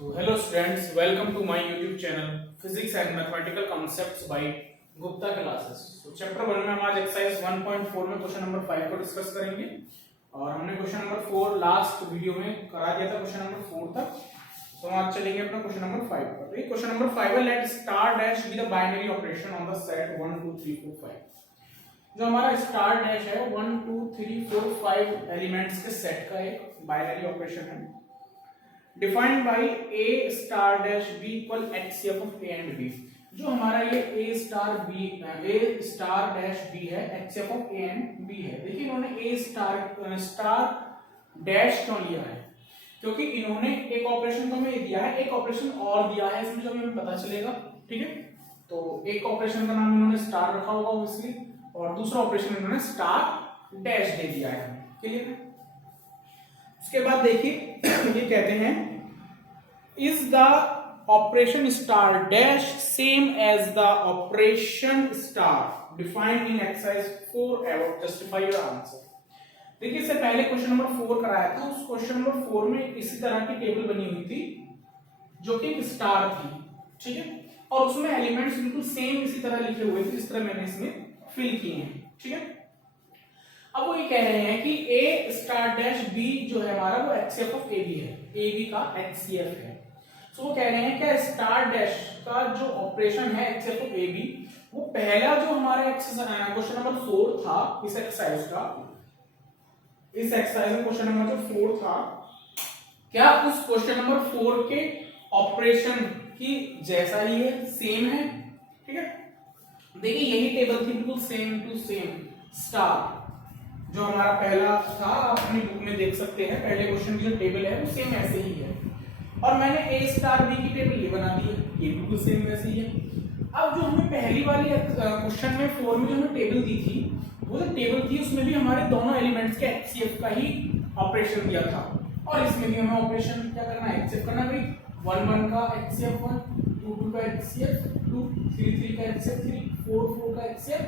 So hello students, welcome to my YouTube channel Physics and Mathematical Concepts by Gupta Classes. So chapter 1 में हम आज exercise 1.4 में question number 5 को discuss करेंगे और हमने क्वेश्चन नंबर 4 लास्ट वीडियो में करा दिया था क्वेश्चन नंबर 4 तक। तो हम आज चलेंगे अपना क्वेश्चन नंबर 5 पर। तो ये क्वेश्चन नंबर 5 है, let star dash be the binary operation on the set 1 2 3 4 5। जो हमारा स्टार डैश है 1 2 3 4 5 एलिमेंट्स के सेट का एक बाइनरी ऑपरेशन है defined by a star dash b equal HCF of a and b। जो हमारा ये a स्टार डैश b है, HCF of a and b है। देखिए इन्होंने a स्टार डैश क्यों लिया है, क्योंकि इन्होंने एक ऑपरेशन तो हमें दिया है, एक ऑपरेशन और दिया है, इसमें जो हमें पता चलेगा। ठीक है, तो एक ऑपरेशन का नाम इन्होंने स्टार रखा होगा ऑब्वियसली, और दूसरा ऑपरेशन इन्होंने स्टार डैश दे दिया है। क्लियर है? उसके बाद देखिए ये कहते हैं is the operation star dash same as the operation star defined in exercise 4 about justify your answer. देखिए इससे पहले क्वेश्चन नंबर 4 कराया था, उस क्वेश्चन नंबर 4 में इसी तरह की टेबल बनी हुई थी जो कि एक स्टार थी। ठीक है, और उसमें एलिमेंट्स बिल्कुल सेम इसी तरह लिखे हुए थे जिस तरह मैंने इसमें फिल किए हैं। ठीक है, अब वो ये कह रहे हैं कि a स्टार डैश b जो है हमारा वो HCF ऑफ ab है, ab का HCF है। तो वो कह रहे हैं कि स्टार डैश का जो ऑपरेशन है HCF ऑफ ab, वो पहला जो हमारा क्वेश्चन नंबर 4 था इस एक्सरसाइज का, इस एक्सरसाइज में क्वेश्चन नंबर जो 4 था, क्या उस क्वेश्चन नंबर 4 के ऑपरेशन की जैसा ही है, सेम है। ठीक है, देखिए यही टेबल थी बिल्कुल सेम टू सेम स्टार जो हमारा पहला था, आप अपनी बुक में देख सकते हैं। पहले क्वेश्चन की जो टेबल है वो सेम ऐसे ही है, और मैंने a स्टार b की टेबल ये बना दी है, ये बिल्कुल सेम वैसे ही है। अब जो हमें पहली वाली क्वेश्चन में 4 में जो हमें टेबल दी थी, वो जो टेबल थी उसमें भी हमारे दोनों एलिमेंट्स के HCF का ही ऑपरेशन दिया था, और इसमें भी हमें ऑपरेशन क्या करना है, HCF करना भाई। 1 1 का HCF 1, 2 2 का HCF 2, 3 3 का HCF 3, 4 4 का HCF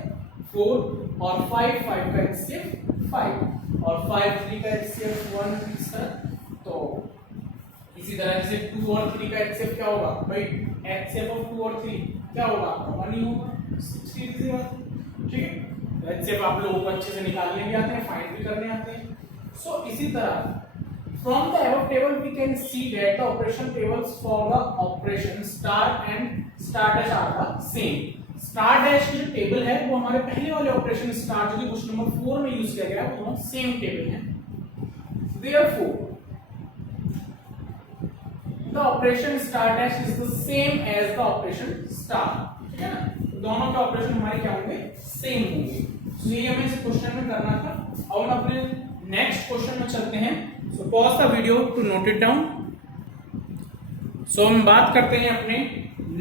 4, और 5 5 का HCF 5, और 5 3 का HCF 1 इस तरह। तो इसी तरह से 2 और 3 का HCF क्या होगा भाई, HCF ऑफ 2 और 3 क्या होगा, 1 ही होगा। सीधी बात। ठीक है, HCF आप लोगों को अच्छे से निकालने भी आते हैं, फाइंड भी करने आते हैं। सो इसी तरह from the above table we can see that the operation tables for the operation star and star dash are the same। Star dash की जो टेबल है वो हमारे पहले वाले ऑपरेशन स्टार जो कि क्वेश्चन नंबर 4 में यूज किया गया है, वो दोनों सेम टेबल है। Therefore the operation star dash is the same as the operation star। ठीक है ना, दोनों के ऑपरेशन हमारे क्या होंगे, सेम होंगे। तो ये हमें इस क्वेश्चन में करना था। अब हम अपने नेक्स्ट क्वेश्चन में चलते हैं। So pause the video to note it down. So हम बात करते हैं अपने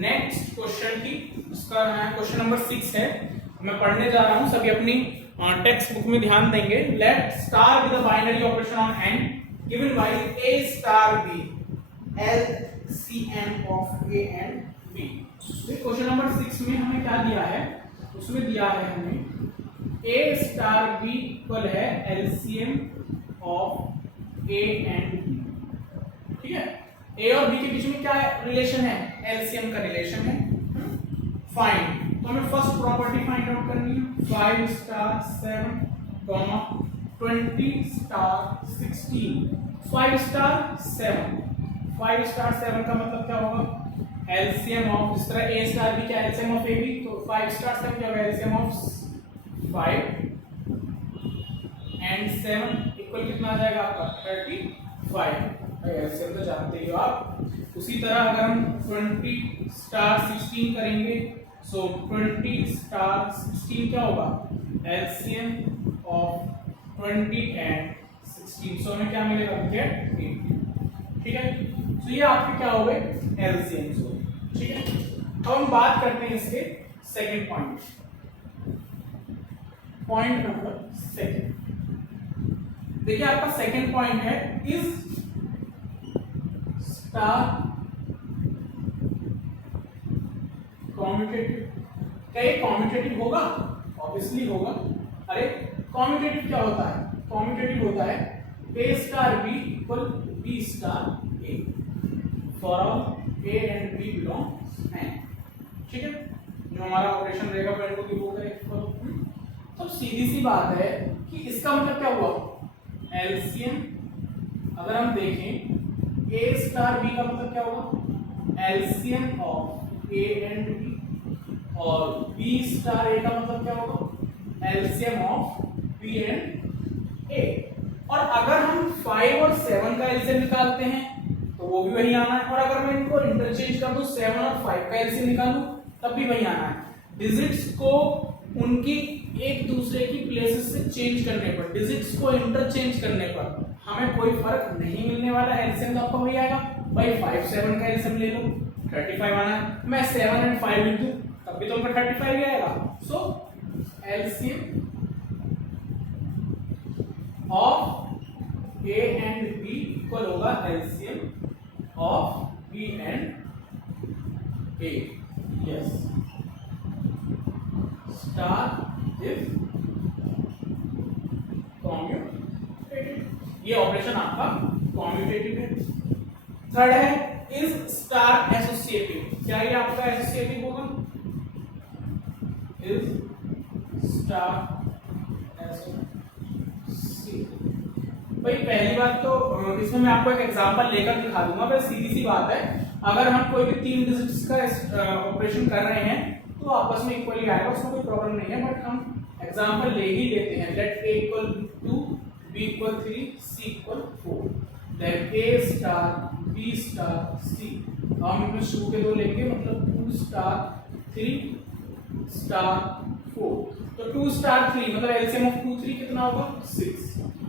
नेक्स्ट क्वेश्चन की, उसका क्वेश्चन नंबर 6 है। मैं पढ़ने जा रहा हूं, सभी अपनी टेक्स्ट बुक में ध्यान देंगे। Let star be the binary operation on n given by a star b LCM of a and b। Question number 6 में हमें क्या दिया है, उसमें दिया है हमें a स्टार b इक्वल है LCM of a and b। ठीक है, a और b के बीच में क्या रिलेशन है, LCM का रिलेशन है। फाइंड, तो हमें फर्स्ट प्रॉपर्टी फाइंड आउट करनी है। 5 स्टार 7 20 स्टार 16, 5 स्टार 7, 5 स्टार 7 का मतलब क्या होगा, LCM ऑफ, इस तरह a स्टार b क्या LCM ऑफ ab, तो 5 स्टार 7 क्या होगा, LCM ऑफ 5 एंड 7 इक्वल कितना आ जाएगा आपका 35। LCM तो जानते ही हो आप। उसी तरह अगर हम 20 स्टार 16 करेंगे, सो 20 स्टार 16 क्या होगा, LCM ऑफ 20 एंड 16, सो हमें क्या मिलेगा, गेट 80। ठीक है, तो ये आपके क्या हो गए LCM। ठीक है, अब हम बात करते हैं इसके सेकंड पॉइंट नंबर 2। देखिए आपका सेकंड पॉइंट है, इज स्टार कॉम्यूटेटिव। क्या ये कॉम्यूटेटिव होगा, ऑब्वियसली होगा। अरे कॉम्यूटेटिव क्या होता है, कॉम्यूटेटिव होता है a star b equal b star a। For all a and b belong N. ठीक है, जो हमारा ऑपरेशन रहेगा वो इनको वो करेगा। तो सीधी सी बात है कि इसका मतलब क्या हुआ, एलसीएम अगर हम देखें ए स्टार बी का मतलब क्या होगा, LCM of A and b, और बी स्टार ए का मतलब क्या होगा, LCM of B and a. और अगर हम 5 और 7 का एलसीएम निकालते हैं तो वो भी वही आना है, और अगर मैं इनको इंटरचेंज कर दूं 7 और 5 का एलसीएम निकालूं तब भी वही आना है। डिजिट्स को उनकी एक दूसरे की प्लेसेस से चेंज करने पर, डिजिट्स को इंटरचेंज करने पर हमें कोई फर्क नहीं मिलने वाला। एलसीएम तो आपका वही आएगा भाई, 5 7 का एलसीएम ले लो 35 आना है, मैं 7 एंड 5 लिख दूं तब भी तो आपका 35 ही आएगा। So LCM of A and B equal होगा LCM of B and A. Yes, star is commutative, ये ऑपरेशन आपका कॉम्यूटेटिव है। थर्ड है इज स्टार एसोसिएटिव, क्या ये आपका एसोसिएटिव होगा, इज स्टार एसोसिएटिव। भाई पहली बात तो इसमें मैं आपको एक एग्जांपल लेकर दिखा दूंगा, बस सीधी सी बात है, अगर हम कोई भी 3 डिजिट्स का ऑपरेशन कर रहे हैं तो आपस में इक्वली आएगा, उसमें कोई प्रॉब्लम नहीं है। बट हम एग्जांपल ले ही लेते हैं, let a equal 2, b equal 3, c equal 4, then a star b star c। हम इसमें शुरू के दो लेंगे, मतलब 2 स्टार 3 स्टार 4, तो 2 स्टार 3 मतलब एलसीएम ऑफ 2 3 कितना होगा, 6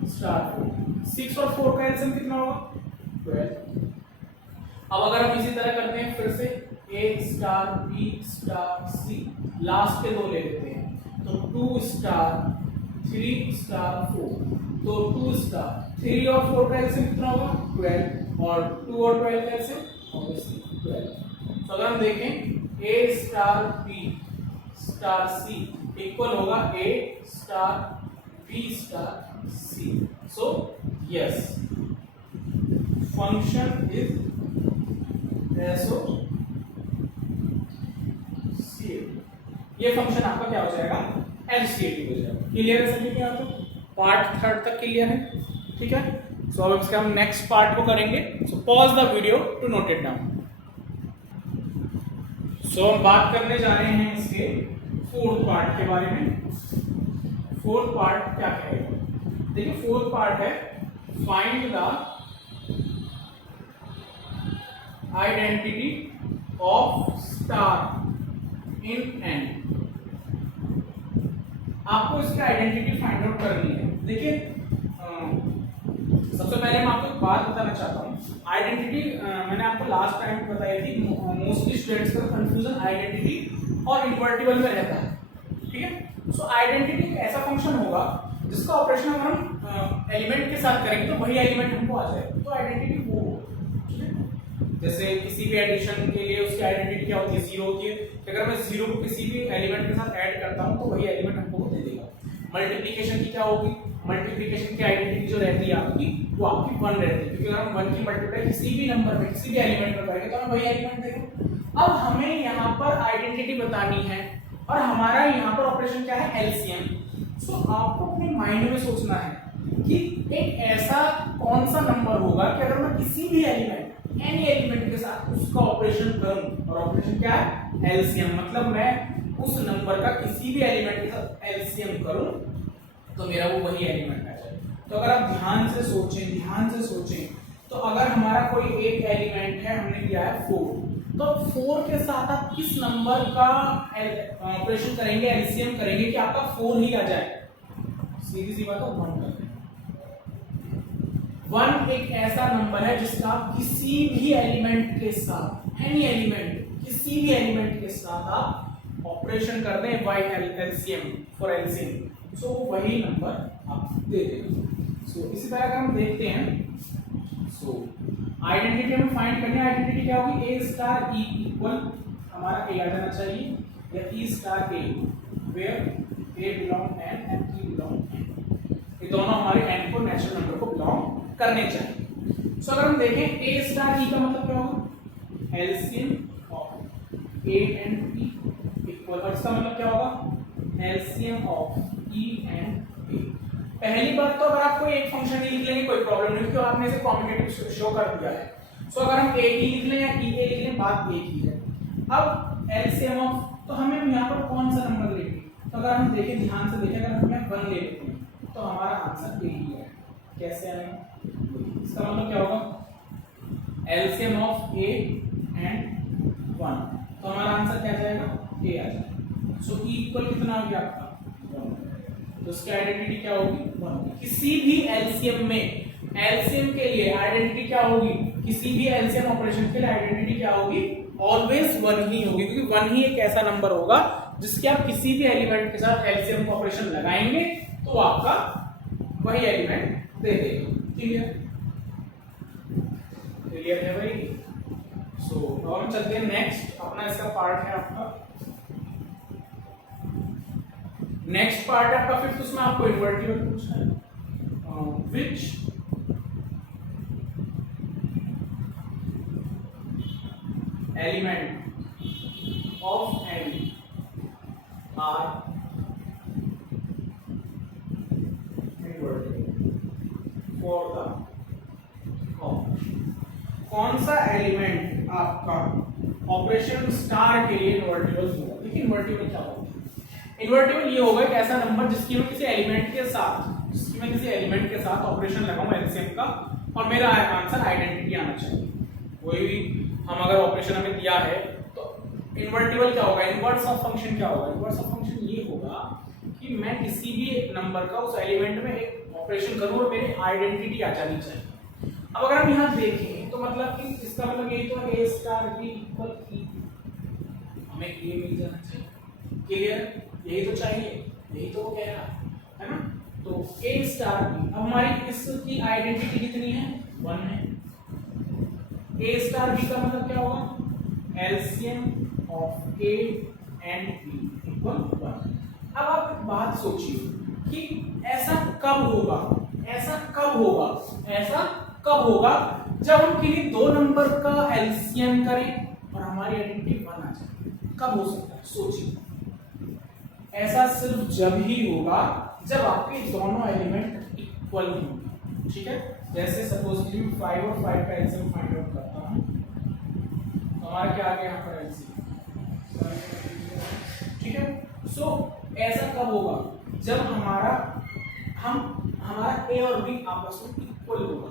स्टार 4, 6 और 4 का एलसीएम कितना होगा, 12। अब अगर हम इसी तरह करते हैं फिर से a star b star c, last के दो ले लेते हैं, तो 2 स्टार 3 स्टार 4, तो 2 स्टार 3 और 4 का एलसीएम कितना होगा, 12, और 2 और 12 का एलसीएम ऑब्वियसली 12। तो अगर हम देखें a star b star c equal होगा a star b star c। So yes, function is associative. ये फंक्शन आपका क्या हो जाएगा, एसोसिएटिव हो जाएगा। क्लियर है सभी के यहाँ, तो पार्ट 3 तक क्लियर है, ठीक है। सो अब इसका हम नेक्स्ट पार्ट को करेंगे, so pause the video to note it down. So हम बात करने जा रहे हैं इसके 4th पार्ट के बारे में। 4th पार्ट क्या कहेगा, देखिए 4th पार्ट है find the identity of star in an. आपको इसकी आइडेंटिटी फाइंड आउट करनी है। देखिए सबसे पहले मैं आपको एक बात बताना चाहता हूँ, आइडेंटिटी मैंने आपको लास्ट टाइम बताई थी, मोस्टली स्टूडेंट्स का कंफ्यूजन आइडेंटिटी और इन्वर्टिबल में रहता है, ठीक है। सो आइडेंटिटी एक ऐसा फंक्शन होगा जिसका ऑपरेशन अगर हम एलिमेंट के साथ करेंगे तो वही एलिमेंट हमको आ जाएगा, तो आइडेंटिटी वो होगा। जैसे किसी भी एडिशन के लिए उसकी आइडेंटिटी क्या होती है, 0 होती है। अगर मैं 0 को किसी भी एलिमेंट के साथ ऐड करता हूं तो वही एलिमेंट हमको दे देगा। मल्टीप्लिकेशन की क्या होगी, मल्टीप्लिकेशन की आइडेंटिटी जो रहती है आपकी, वो आपकी 1 रहती है, क्योंकि अगर हम 1 की मल्टीप्लाई किसी भी नंबर में किसी भी एलिमेंट में करेंगे तो हमें वही एलिमेंट देगा। अब हमें यहाँ पर आइडेंटिटी बतानी है और हमारा यहाँ पर ऑपरेशन क्या है, एलसीएम। सो आपको अपने माइंड में सोचना है कि एक ऐसा कौन सा नंबर होगा कि अगर मैं किसी भी एलिमेंट, एनी एलिमेंट के साथ उसका ऑपरेशन करूं, और ऑपरेशन क्या है, एलसीएम, मतलब मैं उस नंबर का किसी भी एलिमेंट के साथ एलसीएम करूं तो मेरा वो वही एलिमेंट आ जाए। तो अगर आप ध्यान से सोचें तो अगर हमारा कोई एक एलिमेंट है, हमने लिया है 4, तो 4 के साथ आप किस नंबर का ऑपरेशन करेंगे, एलसीएम करेंगे कि आपका 4 ही आ जाए, सीधी सी बात है 1 कर दें। 1 एक ऐसा नंबर है जिसका आप किसी भी एलिमेंट के साथ, एनी एलिमेंट, किसी भी एलिमेंट के साथ आप ऑपरेशन कर दें बाय एलसीएम, फॉर एलसीएम, सो वही नंबर आप दे देंगे। सो इसी तरह का हम देखते हैं। सो आइडेंटिटी हमें फाइंड करनी है, आइडेंटिटी क्या होगी, ए स्टार ई इक्वल, हमारा ए आ जाना चाहिए, या E star A, where A belong N and E belong N. ये दोनों हमारे एन को, नेचुरल नंबर को बिलोंग करने चाहिए। सो अगर हम देखें ए स्टार ई का मतलब क्या होगा, LCM of A and B equal, और इसका मतलब क्या होगा, LCM of e and a. पहली बात तो अगर आप कोई एक फंक्शन ही लिख लेंगे कोई प्रॉब्लम नहीं, क्योंकि आपने इसे कॉम्बिनेटिव शो कर दिया है। सो अगर हम ए ई लिख लें या ई ए लिख लें, बात एक ही है। अब एलसीएम ऑफ, तो हमें यहाँ पर कौन सा नंबर लेंगे, तो अगर हम देखें ध्यान से देखें, अगर हम यहाँ 1 ले लेते हैं तो हमारा आंसर ए ही है। कैसे आएगा, इसका मतलब क्या होगा, एलसीएम ऑफ ए एंड 1, तो हमारा आंसर क्या जाएगा, ए आ जाएगा। सो ई इक्वल कितना हो गया आपका 1, तो इसकी आइडेंटिटी क्या होगी 1 होगी। किसी भी एलसीएम में, एलसीएम के लिए आइडेंटिटी क्या होगी, किसी भी एलसीएम ऑपरेशन के लिए आइडेंटिटी क्या होगी, ऑलवेज 1 ही होगी, क्योंकि 1 ही एक ऐसा नंबर होगा जिसके आप किसी भी एलिमेंट के साथ एलसीएम ऑपरेशन लगाएंगे तो आपका वही एलिमेंट दे देगा। क्लियर, क्लियर है भाई। सो अब हम चलते हैं नेक्स्ट, अपना इसका पार्ट है आपका नेक्स्ट पार्ट है आपका 5th, उसमें आपको इन्वर्टिबल पूछना है। Which element of N are invertible for the operation, कौन सा एलिमेंट आपका ऑपरेशन स्टार के लिए इन्वर्टिबल होगा। देखिए इन्वर्टिबल क्या होगा, इन्वर्टिबल ये होगा एक ऐसा नंबर जिसकी मैं किसी एलिमेंट के साथ ऑपरेशन लगाऊं एलसीएम का, और मेरा आंसर आइडेंटिटी आना चाहिए। कोई भी हम अगर ऑपरेशन हमें दिया है तो इन्वर्टिबल क्या होगा, इनवर्स ऑफ फंक्शन क्या होगा, इनवर्स ऑफ फंक्शन ये होगा कि मैं किसी भी नंबर का उस एलिमेंट में एक ऑपरेशन करूं और मेरी आइडेंटिटी आ जानी चाहिए। अब अगर हम यहाँ देखें तो मतलब कि इसका मतलब यही तो ए स्टार बी इक्वल ई, हमें ए मिल जाना चाहिए। क्लियर, यही तो चाहिए, यही तो वो कह रहा है ना। तो ए स्टार बी, अब हमारी इसकी आइडेंटिटी कितनी है, 1 है। ए स्टार बी का मतलब क्या होगा, LCM of A and B equal 1। अब आप एक बात सोचिए कि ऐसा कब होगा, ऐसा कब होगा जब हम किन्हीं दो नंबर का एलसीएम करें और हमारी आइडेंटिटी 1 आ जाए। कब हो सकता है, सोचिए। ऐसा सिर्फ जब ही होगा जब आपके दोनों एलिमेंट इक्वल होंगे। ठीक है, जैसे सपोज कि 5 और 5 का एलसीएम फाइंड आउट करता हूं, तो हमारा क्या आ गया यहाँ पर एलसीएम। ठीक है, सो ऐसा कब होगा, जब हमारा ए और बी आपस में इक्वल होगा।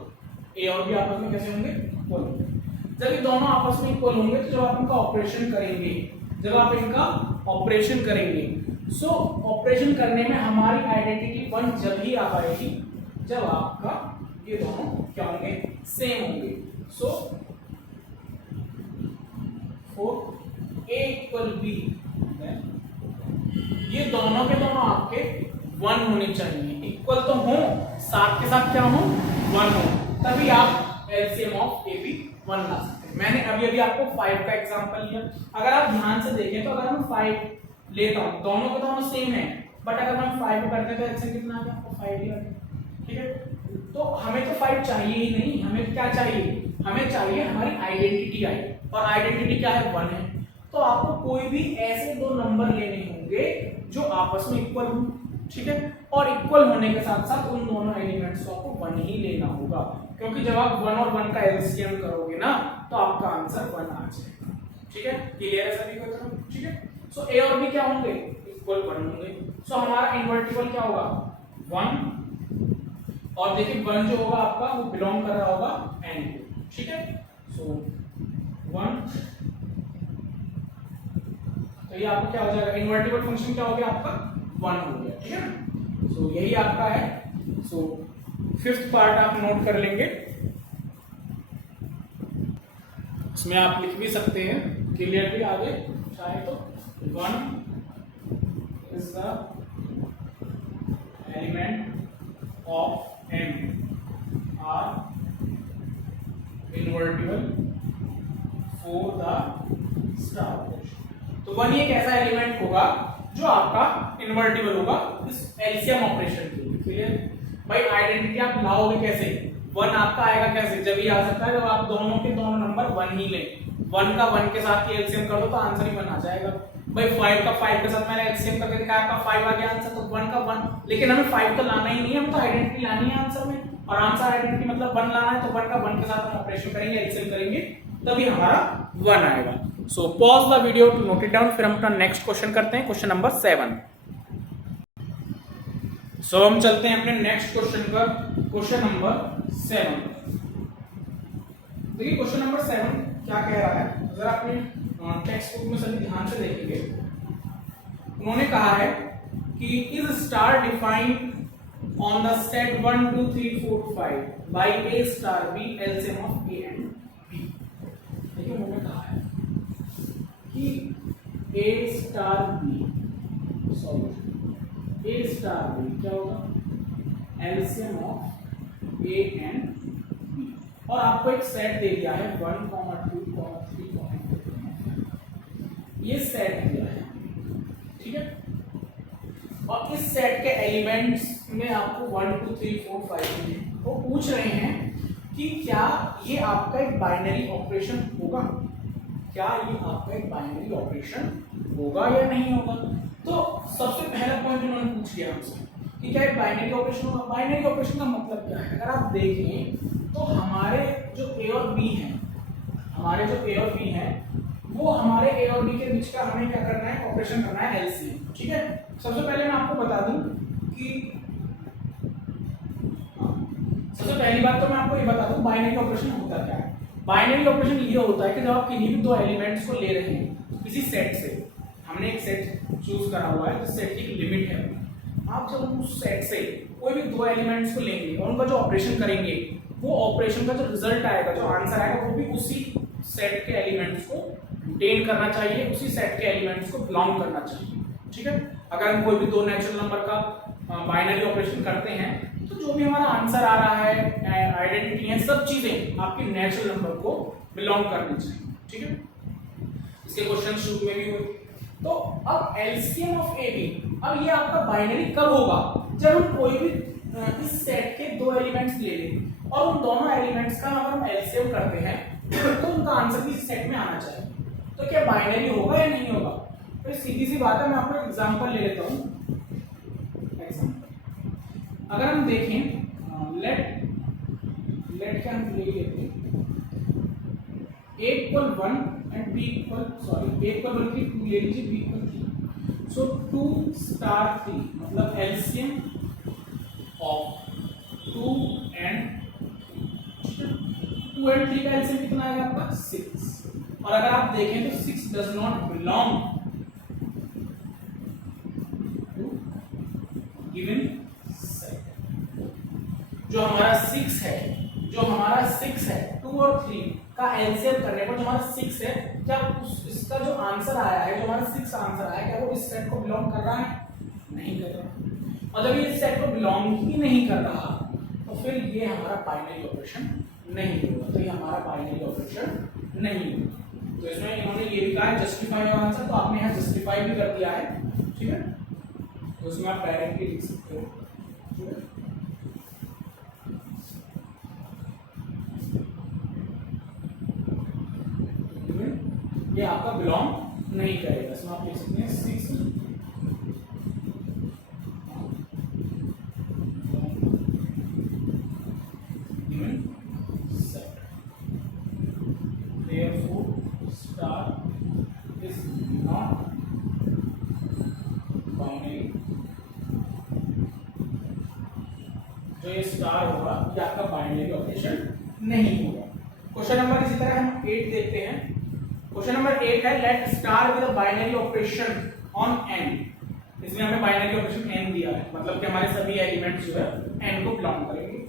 ए और बी आपस में कैसे होंगे, इक्वल होंगे। जब ये दोनों आपस में इक्वल होंगे तो जब आप इनका ऑपरेशन करेंगे, सो ऑपरेशन करने में हमारी आइडेंटिटी 1 जब ही आ पाएगी जब आपका ये दोनों क्या होंगे, सेम होंगे। So for a equal b, ये दोनों के दोनों आपके 1 होने चाहिए, इक्वल तो हो, साथ के साथ क्या हो, 1 हो, तभी आप एलसीएम ऑफ ए बी 1 ला सकते हैं। मैंने अभी आपको 5 का एग्जांपल लिया। अगर आप ध्यान से देखें तो अगर हम 5 लेता हूं, दोनों के दोनों सेम है, बट अगर हम 5 करते तो एलसीएम कितना आ गया, आपको 5 ही आ गया। ठीक है, तो हमें तो 5 चाहिए ही नहीं, हमें क्या चाहिए, हमें चाहिए हमारी आइडेंटिटी आई, और आइडेंटिटी क्या है, 1 है। तो आपको कोई भी ऐसे दो नंबर लेने होंगे जो आपस में इक्वल हो। ठीक है, और इक्वल होने के साथ साथ उन दोनों एलिमेंट्स को आपको 1 ही लेना होगा, क्योंकि जब आप 1 और 1 का एलसीएम करोगे ना तो आपका आंसर 1 आ जाएगा। ठीक है, क्लियर है सभी को। ठीक है, सो ए और बी क्या होंगे, इक्वल 1 होंगे। सो हमारा इन्वर्टिबल क्या होगा, 1, और देखिए 1 जो होगा आपका वो बिलोंग कर रहा होगा एन को। ठीक है, सो 1, तो ये आपको क्या हो जाएगा, इन्वर्टिबल फंक्शन क्या हो गया आपका, 1 हो गया। ठीक है ना, सो यही आपका है। सो 5th पार्ट आप नोट कर लेंगे, इसमें आप लिख भी सकते हैं क्लियरली आगे चाहे तो। 1 is the element of M are invertible for the star operation. तो 1 एक ऐसा एलिमेंट होगा जो आपका इन्वर्टिबल होगा इस एलसीएम ऑपरेशन के लिए। क्लियर भाई, आइडेंटिटी आप लाओगे कैसे, 1 आपका आएगा कैसे, जब ये आ सकता है जब आप दोनों के दोनों नंबर 1 ही लें। 1 का 1 के साथ एलसीएम कर दो तो आंसर ही 1 आ जाएगा। भाई 5 का 5 के साथ मैंने एलसीएम करके दिखाया, आपका 5 आ गया आंसर, तो 1 का 1। लेकिन हमें 5 तो लाना ही नहीं है, हमें तो आइडेंटिटी लानी है आंसर में, और आंसर आइडेंटिटी मतलब 1 लाना है, तो 1 का 1 के साथ हम ऑपरेशन करेंगे, एलसीएम करेंगे, तभी हमारा 1 आएगा। So pause the video to note it down, फिर हम अपना नेक्स्ट क्वेश्चन करते हैं, क्वेश्चन नंबर 7। सो हम चलते हैं अपने नेक्स्ट क्वेश्चन पर, क्वेश्चन नंबर 7। देखिए क्वेश्चन नंबर 7 क्या कह रहा है, अगर आपने टेक्स्ट बुक में सभी ध्यान से देखेंगे, उन्होंने कहा है कि is star defined on the set 1 2 3 4 5 by a star b LCM of A and b. देखिए उन्होंने कहा है कि a star b solution, a star b क्या होगा, LCM of A and b, और आपको एक सेट दे दिया है 1 2 3 4, ये सेट दिया है, ठीक है, और इस सेट के एलिमेंट्स में आपको 1 2 3 4 5 दिए, वो पूछ रहे हैं कि क्या ये आपका एक बाइनरी ऑपरेशन होगा, क्या ये आपका एक बाइनरी ऑपरेशन होगा या नहीं होगा। तो सबसे पहला पॉइंट इन्होंने पूछ लिया हमसे कि क्या एक बाइनरी ऑपरेशन होगा। बाइनरी ऑपरेशन का मतलब क्या है, अगर आप देखें तो हमारे जो ए और बी हैं, हमारे जो ए और बी हैं वो हमारे ए और बी के बीच का हमें क्या करना है, ऑपरेशन करना है एलसीएम, ठीक है। सबसे पहले मैं आपको बता दूं कि सबसे पहली बात तो मैं आपको ये बता दूं बाइनरी ऑपरेशन होता क्या है। बाइनरी ऑपरेशन ये होता है कि जब आप किसी भी दो एलिमेंट्स को ले रहे हैं किसी सेट से, हमने एक सेट चूज करा हुआ है, तो सेट की एक लिमिट है, आप जब उस सेट से कोई भी दो एलिमेंट्स को लेंगे और उनका जो ऑपरेशन करेंगे, वो ऑपरेशन का जो रिजल्ट आएगा, जो आंसर आएगा, वो भी उसी सेट के एलिमेंट्स को कंटेन करना चाहिए, उसी सेट के एलिमेंट्स को बिलोंग करना चाहिए, ठीक है। अगर हम कोई भी दो नेचुरल नंबर का बाइनरी ऑपरेशन करते हैं तो जो भी हमारा आंसर आ रहा है, आइडेंटिटी है, सब चीजें आपके नेचुरल नंबर को बिलोंग करनी चाहिए, ठीक है। इसके क्वेश्चन शुरू में भी हुए। तो अब एलसीएम ऑफ ए बी, अब ये आपका बाइनरी कब होगा, जब हम कोई भी इस सेट के दो एलिमेंट्स ले लें और उन दोनों एलिमेंट्स का अगर हम एलसीएम करते हैं तो उनका आंसर भी इस सेट में आना चाहिए। तो क्या बाइनरी होगा या नहीं होगा, तो सीधी सी बात है, मैं आपको एग्जांपल ले लेता हूं। अगर हम देखें लेट क्या हम ले लेते हैं, a equal 1 and b equal a equal बल्कि 2 ले लीजिए, b इक्वल 3, सो 2 स्टार 3 मतलब एलसीएम ऑफ 2 एंड 3 का एलसीएम कितना आएगा आपका 6। और अगर आप देखें तो 6 does not belong to given set. जो हमारा 6 है, जो हमारा 6 है, 2 और 3 का एलसीएम करने पर जो हमारा 6 है, क्या इसका जो आंसर आया है, जो हमारा 6 आंसर आया है, क्या वो इस सेट को बिलोंग कर रहा है, नहीं कर रहा। और जब ये इस सेट को बिलोंग ही नहीं कर रहा तो फिर ये हमारा बाइनरी ऑपरेशन नहीं होगा, तो ये हमारा बाइनरी ऑपरेशन नहीं होगा। तो इसमें इन्होंने ये भी कहा है जस्टिफाई योर आंसर, तो आपने यहाँ जस्टिफाई भी कर दिया है, ठीक है। तो इसमें आप डायरेक्टली लिख सकते हो, ठीक है। ये आपका बिलोंग नहीं करेगा, इसमें आप लिख सकते हैं 6 set, therefore star is not binary। जो ये स्टार होगा ये आपका बाइनरी ऑपरेशन नहीं होगा। क्वेश्चन नंबर इसी तरह हम 8 देखते हैं। क्वेश्चन नंबर 8 है let star with a binary operation on n। इसमें हमें बाइनरी ऑपरेशन n दिया है, मतलब कि हमारे सभी एलिमेंट्स जो है n को बिलोंग करेंगे।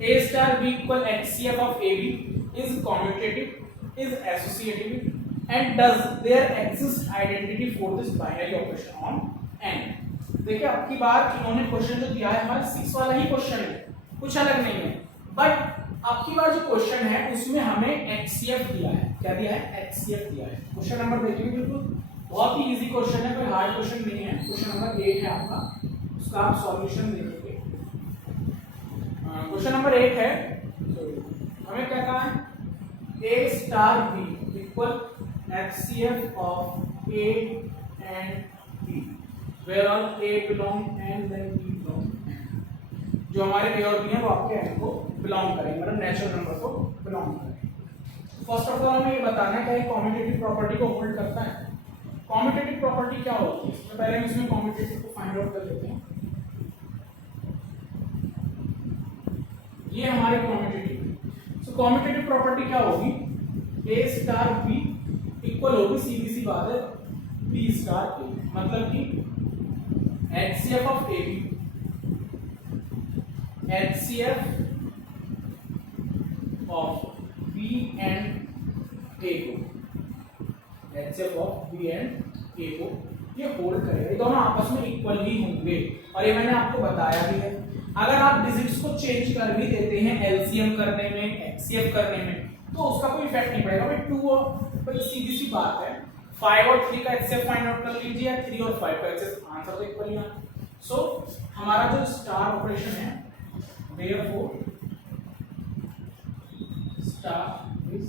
a star b equal HCF of ab is commutative, is associative and does there exist identity for this binary operation on n। देखिए आपकी बात, इन्होंने क्वेश्चन जो दिया है हमारा 6 वाला ही क्वेश्चन है, कुछ अलग नहीं है, बट आपकी बार जो क्वेश्चन है उसमें हमें HCF दिया है। क्या दिया है? HCF दिया है। क्वेश्चन नंबर देखिए, बिल्कुल बहुत ही इजी क्वेश्चन है, कोई हार्ड क्वेश्चन नहीं है। क्वेश्चन नंबर 8 है आपका, उसका आप सॉल्यूशन देखेंगे। क्वेश्चन नंबर 8 है, हमें क्या कहा है, a star b equal HCF of A and B where all A belong and then B belong N। जो हमारे A और B हैं वो आपके N को बिलोंग करेंगे, मतलब नेचुरल नंबर को बिलोंग करेंगे। फर्स्ट ऑफ ऑल हमें ये बताना है कि कॉम्यूटेटिव प्रॉपर्टी को होल्ड करता है। कॉम्यूटेटिव प्रॉपर्टी क्या होती है, इससे पहले हम इसमें कॉम्यूटेटिव को फाइंड आउट कर लेते हैं। ये हमारे कॉम्यूटेटिव। सो कॉम्यूटेटिव प्रॉपर्टी क्या होगी, A स्टार B इक्वल होगी, सीधी सी बात है, B स्टार A, मतलब कि HCF of AB, HCF of B and A को, HCF of B and A को ये होल्ड करेगा, ये दोनों आपस में इक्वल ही होंगे। और ये मैंने आपको बताया भी है, अगर आप डिजिट्स को चेंज कर भी देते हैं एलसीएम करने में, एचसीएफ करने में, तो उसका कोई इफेक्ट नहीं पड़ेगा भाई। 2 और सीधी सी बात है, 5 और 3 का एचसीएफ फाइंड आउट कर लीजिए, 3 और 5 का एचसीएफ, आंसर तो इक्वल ही आना। सो हमारा जो स्टार ऑपरेशन है, देयरफॉर स्टार इज,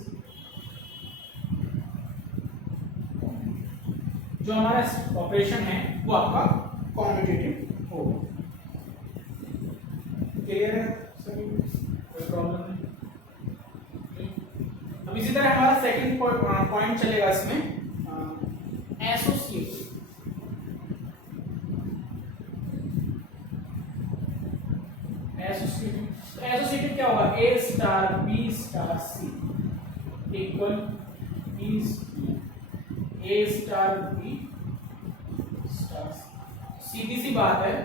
जो हमारा ऑपरेशन है वो आपका कॉम्यूटेटिव होगा। क्लियर है सभी, कोई प्रॉब्लम नहीं। अब इसी तरह हमारा सेकंड पॉइंट चलेगा इसमें, एसोसिएटिव। एसोसिएटिव क्या होगा, A star B star C equal A star B star C। सीधी सी बात है,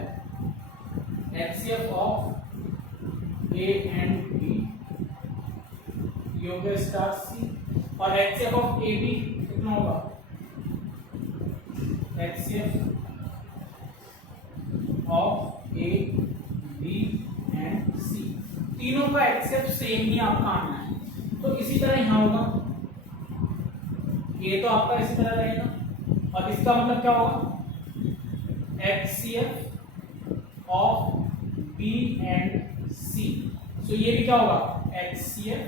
HCF of A and B ये हो गया स्टार C, और HCF ऑफ AB कितना होगा, HCF of A B and C। तीनों का HCF सेम ही आपका आना है, तो इसी तरह यहां होगा, ये तो आपका इसी तरह रहेगा, और इसका मतलब क्या होगा, HCF of B and C। सो ये भी क्या होगा, HCF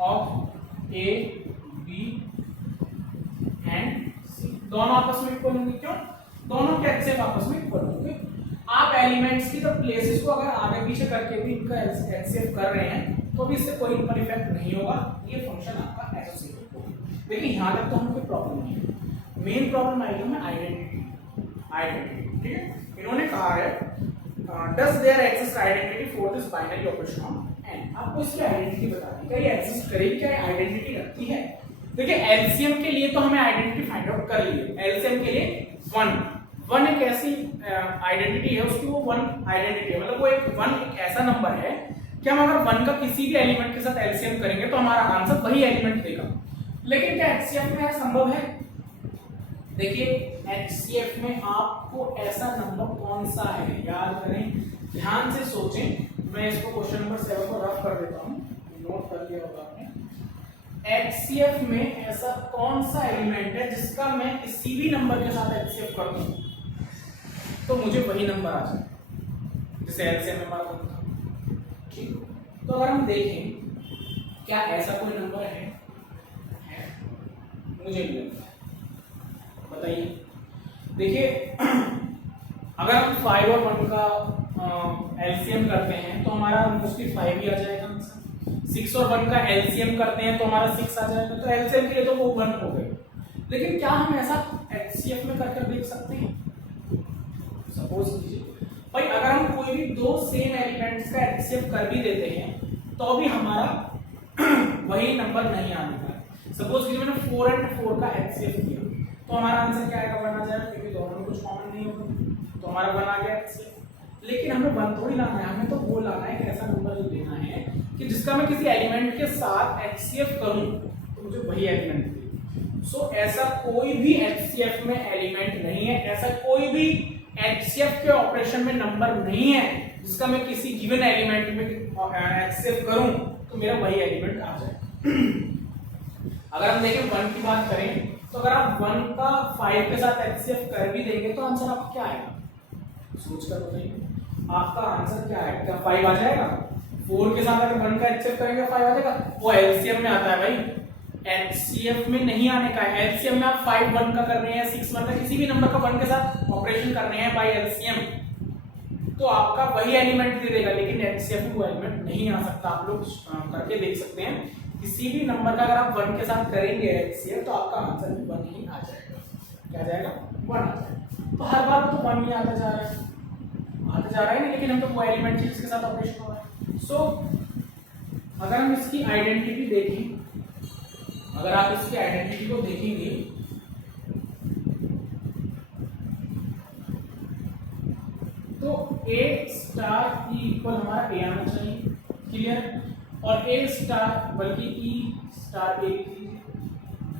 of A B and C। दोनों आपस में इक्वल होंगे, क्यों, दोनों के HCF आपस में इक्वल होंगे। आप एलिमेंट्स की तो प्लेसेस को अगर आगे पीछे करके भी इनका HCF कर रहे हैं तो भी इससे कोई इनपर इफेक्ट नहीं होगा, ये फंक्शन आपका एसोसिएटिव होगा। लेकिन यहां तक तो हमें कोई प्रॉब्लम नहीं है, मेन प्रॉब्लम आएगी हमें आइडेंटिटी। ठीक है, इन्होंने कहा है does there exist identity for this binary operation on n। आपको इसकी आइडेंटिटी बतानी, क्या ये एग्जिस्ट करेगी, क्या ये आइडेंटिटी रखती है। देखिए एलसीएम के लिए तो हमें आइडेंटिटी फाइंड आउट कर ली है, एलसीएम के लिए 1 एक ऐसी आइडेंटिटी है, उसकी वो 1 आइडेंटिटी है, मतलब वो एक ऐसा नंबर है कि हम अगर 1 का किसी भी एलिमेंट के साथ एलसीएम करेंगे तो हमारा आंसर वही एलिमेंट देगा। लेकिन क्या एचसीएफ में संभव है, देखिए एचसीएफ में आपको ऐसा नंबर कौन सा है, याद करें, ध्यान से सोचें। मैं इसको क्वेश्चन नंबर 7 को रफ कर देता हूं, नोट कर लिया होगा आपने। एचसीएफ में ऐसा कौन सा एलिमेंट है जिसका मैं किसी भी नंबर के साथ एचसीएफ कर दूं तो मुझे वही नंबर आ जाए, जिसे एलसीएम में बात होता है। ठीक, तो अगर हम देखें क्या ऐसा कोई नंबर है, मुझे नहीं लगता, बताइए। देखिए अगर हम 5 और 1 का एलसीएम करते हैं तो हमारा मोस्टली 5 ही आ जाएगा आंसर। 6 और 1 का एलसीएम करते हैं तो हमारा 6 आ जाएगा, तो एलसीएम के लिए तो वो 1 हो गए। लेकिन क्या हम ऐसा एचसीएफ में करके देख सकते हैं, सपोज कीजिए भाई अगर हम कोई भी 2 सेम एलिमेंट्स का एचसीएफ कर भी देते हैं तो भी हमारा वही नंबर नहीं आने का। सपोज कीजिए मैंने 4 और 4 का एचसीएफ किया तो हमारा आंसर क्या आएगा, 1 आ जाएगा, क्योंकि दोनों में कुछ कॉमन नहीं होगा, तो हमारा 1 आ गया एचसीएफ। लेकिन हमें 1 थोड़ी लाना है, हमें तो वो लाना है कि ऐसा नंबर जो देना है कि जिसका मैं किसी एलिमेंट के साथ एचसीएफ करूं तो मुझे वही एलिमेंट दे। सो ऐसा कोई भी एचसीएफ में एलिमेंट नहीं है, ऐसा कोई भी एचसीएफ के ऑपरेशन में नंबर नहीं है जिसका मैं किसी गिवन एलिमेंट में एचसीएफ करूं तो मेरा वही एलिमेंट आ जाए। अगर हम देखें 1 की बात करें तो अगर आप 1 का 5 के साथ एचसीएफ कर भी देंगे तो आंसर आपका क्या आएगा, सोच कर बताइए, आपका आंसर क्या आएगा, क्या 5 आ जाएगा। 4 के साथ अगर 1 का एचसीएफ करेंगे 5 आ जाएगा, वो एलसीएम में आता है भाई, HCF में नहीं आने का है। LCM में आप 5 1 का करने हैं, 6 1 का, किसी भी नंबर का 1 के साथ ऑपरेशन करने हैं बाय LCM, तो आपका वही एलिमेंट दे देगा, लेकिन HCF में वो एलिमेंट नहीं आ सकता। आप लोग करके देख सकते हैं, किसी भी नंबर का अगर आप 1 के साथ करेंगे HCF तो आपका आंसर भी 1 ही आ जाएगा। क्या आ जाएगा? 1 आ जाएगा। तो हर बार तो 1 ही आता जा रहा है ना, लेकिन हम तो वो एलिमेंट जिसके साथ ऑपरेशन हो रहा है। सो अगर हम इसकी आइडेंटिटी देखें, अगर आप इसकी आइडेंटिटी को देखेंगे तो A स्टार E इक्वल हमारा A आना चाहिए, क्लियर। और A स्टार बल्कि E star A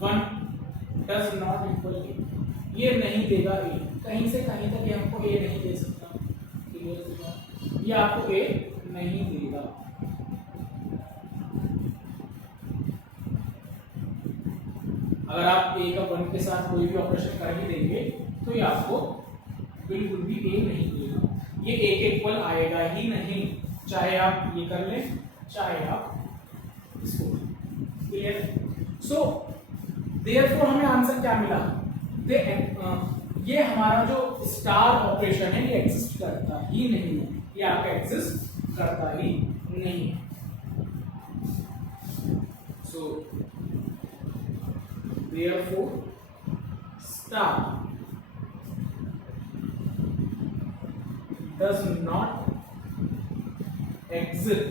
1 does not equal A, ये नहीं देगा A, कहीं से कहीं तक ये हमको A नहीं दे सकता, क्लियर। ये आपको A नहीं देगा। अगर आप A का 1 के साथ कोई भी ऑपरेशन कर ही देंगे तो ये आपको बिल्कुल भी A नहीं देगा, ये A के इक्वल आएगा ही नहीं, चाहे आप ये कर लें चाहे आप इसको, क्लियर। सो देयरफॉर हमें आंसर क्या मिला? ये हमारा जो स्टार ऑपरेशन है ये एग्जिस्ट करता ही नहीं है, ये आपका एग्जिस्ट करता ही नहीं है। सो therefore star does not exist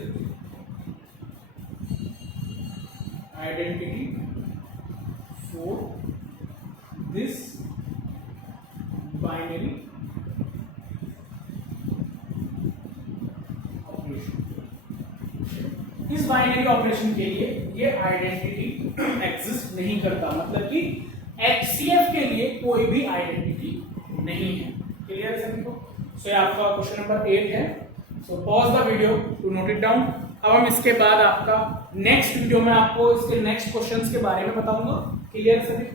identity for this binary operation। इस बाइनरी ऑपरेशन के लिए ये आइडेंटिटी एग्जिस्ट नहीं करता, मतलब कि HCF के लिए कोई भी आइडेंटिटी नहीं है, क्लियर है सभी को। सो ये आपका क्वेश्चन नंबर 8 है। So pause the video to note it down. अब हम इसके बाद आपका नेक्स्ट वीडियो में आपको इसके नेक्स्ट क्वेश्चंस के बारे में बताऊंगा, क्लियर सभी।